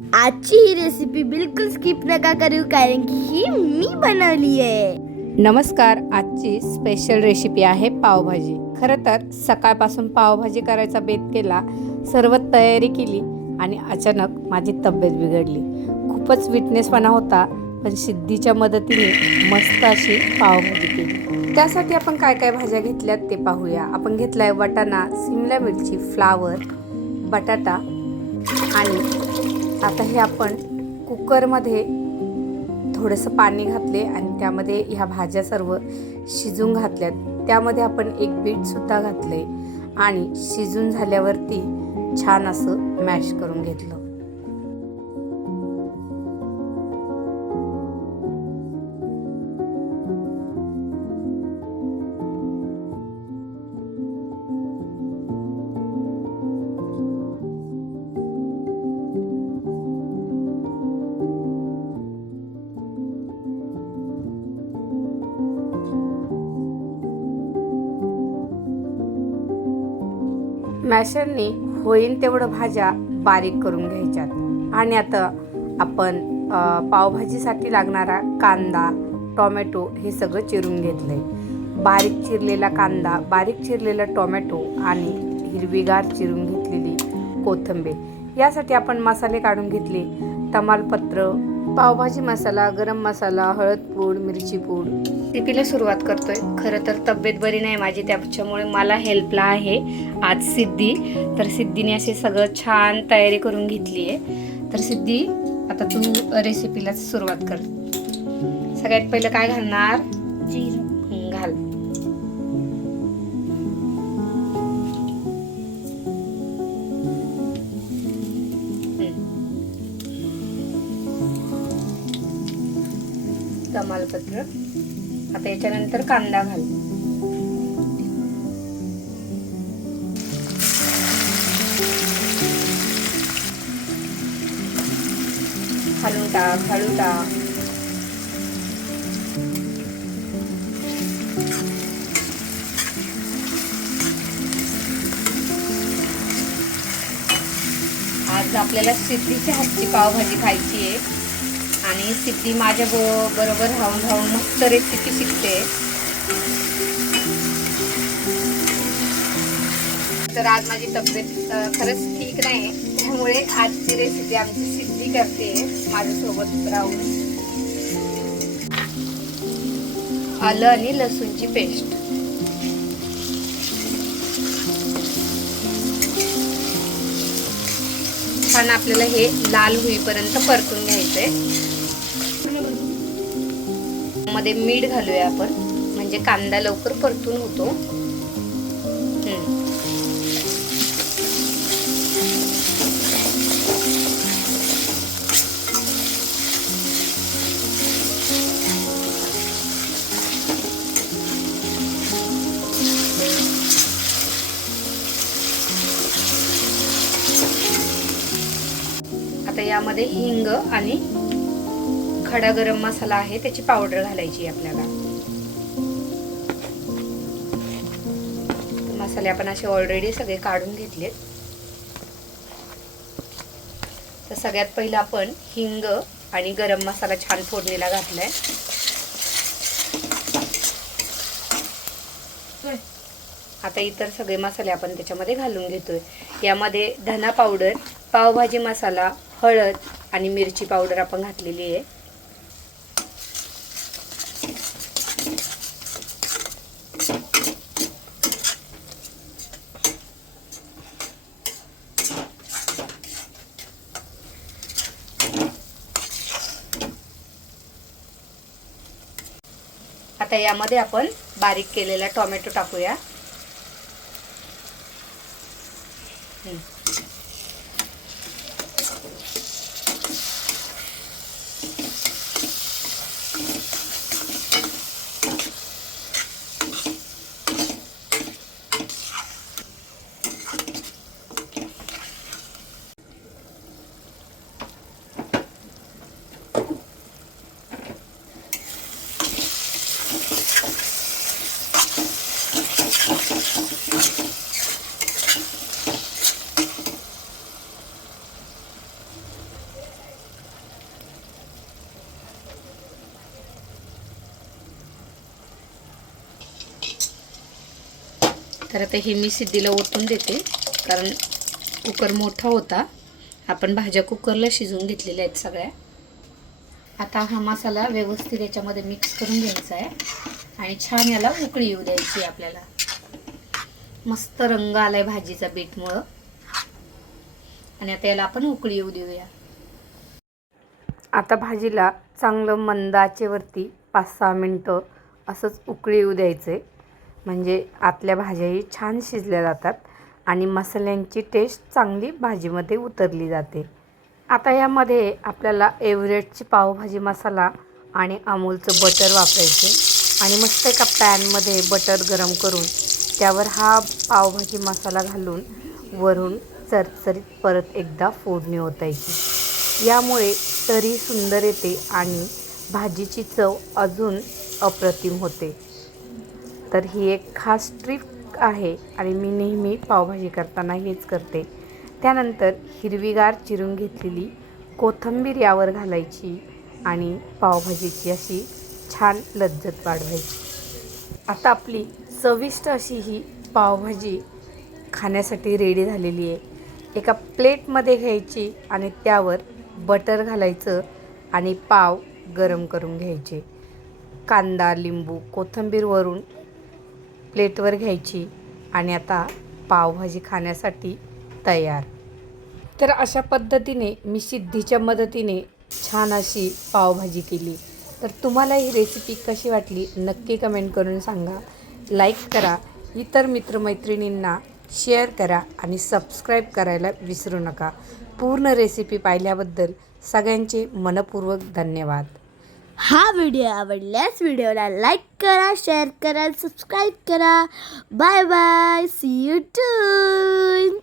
आजची ही रेसिपी बिलकुल स्किप नका करू, कारण की ही मी बनवली आहे. नमस्कार. आजची स्पेशल रेसिपी आहे पावभाजी. खरं तर सकाळपासून पावभाजी करायचा बेत केला, सर्व तयारी केली आणि अचानक माझी तब्येत बिघडली. खूपच विटनेसपणा होता, पण सिद्धीच्या मदतीने मस्त अशी पावभाजी केली. त्यासाठी आपण काय काय भाज्या घेतल्यात ते पाहूया. आपण घेतलाय वाटाणा, शिमला मिरची, फ्लावर, बटाटा आणि आता हे आपण कुकरमध्ये थोडंसं पाणी घातले आणि त्यामध्ये ह्या भाज्या सर्व शिजून घातल्यात. त्यामध्ये आपण एक बीटसुद्धा घातले आणि शिजून झाल्यावरती छान असं मॅश करून घेतलं. मॅशरने होईल तेवढं भाज्या बारीक करून घ्यायच्यात. आणि आता आपण पावभाजीसाठी लागणारा कांदा, टोमॅटो हे सगळं चिरून घेतलं आहे. बारीक चिरलेला कांदा, बारीक चिरलेला टोमॅटो आणि हिरवीगार चिरून घेतलेली कोथिंबीर. यासाठी आपण मसाले काढून घेतले. तमालपत्र, पावभाजी मसाला, गरम मसाला, हळद पूड, मिरची पूड. रेसिपीला सुरुवात करतोय. खरं तर तब्येत बरी नाही माझी, त्याच्यामुळे मला हेल्पला आहे आज सिद्धी. तर सिद्धीने असे सगळं छान तयारी करून घेतली आहे. तर सिद्धी, आता तू रेसिपीला सुरुवात कर. सगळ्यात पहिलं काय घालणार? जिरं घाल. तमालपत्र. आता याच्यानंतर कांदा घाल. हलवून टाक, हळू टाक. आज आपल्याला सिद्धीच्या हातची पावभाजी खायची आहे आणि सिद्धी माझ्या बरोबर राहून मस्त रेसिपी शिकते. तर आज माझी तब्येत खरंच ठीक नाही, त्यामुळे आजची रेसिपी आमची सिद्धी करते माझ्यासोबत राहून. आलं आणि लसूणची पेस्ट. छान आपल्याला हे लाल होईपर्यंत परतून घ्यायचंय. मध्ये मीठ घालूया आपण, म्हणजे कांदा लवकर परतून होतो. आता यामध्ये हिंग आणि खडा गरम मसाला आहे, त्याची पावडर घालायची आपल्याला. मसाले आपण असे ऑलरेडी सगळे काढून घेतलेत. तर सगळ्यात पहिलं आपण हिंग आणि गरम मसाला छान फोडणीला घातलाय. आता इतर सगळे मसाले आपण त्याच्यामध्ये घालून घेतोय. यामध्ये धना पावडर, पावभाजी मसाला, हळद आणि मिरची पावडर आपण घातलेली आहे. आता यामध्ये आपण बारीक केलेला टोमॅटो टाकूया. तर आता हे मी सिद्धीला ओतून देते, कारण कुकर मोठा होता. आपण भाज्या कुकरला शिजवून घेतलेल्या आहेत सगळ्या. आता हा मसाला व्यवस्थित याच्यामध्ये मिक्स करून घ्यायचा आहे आणि छान याला उकळी येऊ द्यायची आपल्याला. मस्त रंग आलाय भाजीचा बीटमुळं. आणि आता याला आपण उकळी येऊ देऊया. आता भाजीला चांगलं मंद आचेवरती 5-6 मिनटं असंच उकळी येऊ द्यायचे, म्हणजे आतल्या भाज्याही छान शिजल्या जातात आणि मसाल्यांची टेस्ट चांगली भाजीमध्ये उतरली जाते. आता यामध्ये आपल्याला एव्हरेस्टची पावभाजी मसाला आणि अमूलचं बटर वापरायचे आणि मस्त एका पॅनमध्ये बटर गरम करून त्यावर हा पावभाजी मसाला घालून वरून चरचरीत परत एकदा फोडणी ओतायची. यामुळे तरी सुंदर येते आणि भाजीची चव अजून अप्रतिम होते. तर ही एक खास ट्रिक आहे आणि मी नेहमी पावभाजी करताना हेच करते. त्यानंतर हिरवीगार चिरून घेतलेली कोथिंबीर यावर घालायची आणि पावभाजीची अशी छान लज्जत वाढवायची. आता आपली चविष्ट अशी ही पावभाजी खाण्यासाठी रेडी झालेली आहे. एका प्लेटमध्ये घ्यायची आणि त्यावर बटर घालायचं आणि पाव गरम करून घ्यायचे. कांदा, लिंबू, कोथिंबीर वरून प्लेटवर घ्यायची आणि आता पावभाजी खाण्यासाठी तयार. तर अशा पद्धतीने मी सिद्धीच्या मदतीने छान अशी पावभाजी केली. तर तुम्हाला ही रेसिपी कशी वाटली नक्की कमेंट करून सांगा. लाईक करा, इतर मित्रमैत्रिणींना शेअर करा आणि सबस्क्राईब करायला विसरू नका. पूर्ण रेसिपी पाहिल्याबद्दल सगळ्यांचे मनपूर्वक धन्यवाद. हा व्हिडिओ आवडल्यास व्हिडिओला लाईक करा, शेअर करा, सबस्क्राईब करा. Bye bye, see you soon.